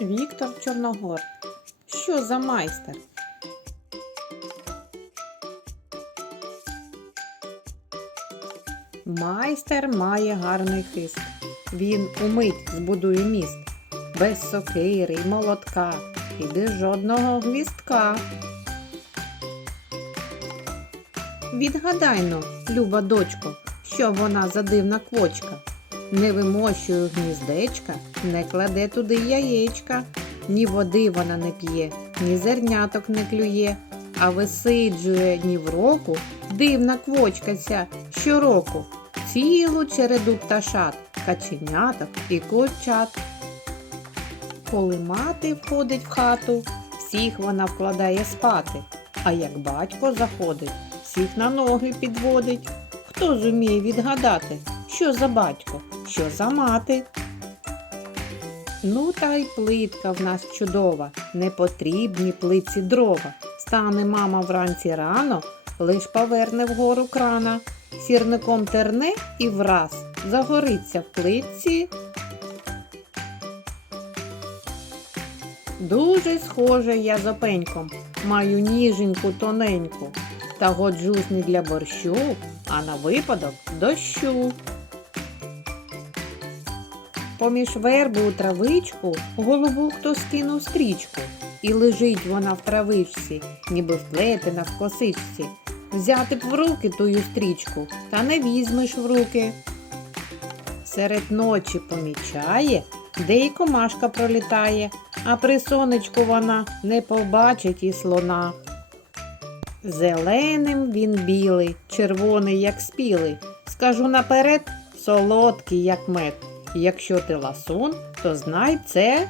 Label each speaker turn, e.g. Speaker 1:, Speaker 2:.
Speaker 1: Віктор Чорногор. Що за майстер? Майстер має гарний хист. Він умить збудує міст. Без сокири й молотка і без жодного гвістка. Відгадайно, люба дочко, що вона за дивна квочка. Не вимощує гніздечка, не кладе туди яєчка, ні води вона не п'є, ні зерняток не клює, а висиджує ні в року дивна квочка ця щороку, цілу череду пташат, каченяток і курчат. Коли мати входить в хату, всіх вона вкладає спати, а як батько заходить, всіх на ноги підводить. Хто зуміє відгадати, що за батько, що за мати? Ну та й плитка в нас чудова, не потрібні плитці дрова. Стане мама вранці рано, лиш поверне вгору крана, сірником терне і враз загориться в плитці. Дуже схоже я з опеньком, маю ніженьку тоненьку, та годжусь не для борщу, а на випадок дощу. Поміж верби у травичку голубу хто скинув стрічку, і лежить вона в травичці, ніби вплетена в косичці. Взяти б в руки тую стрічку, та не візьмеш в руки. Серед ночі помічає, де й комашка пролітає, а при сонечку вона не побачить і слона. Зеленим він білий, червоний, як спілий. Скажу наперед, солодкий, як мед. Якщо ти ласун, то знай це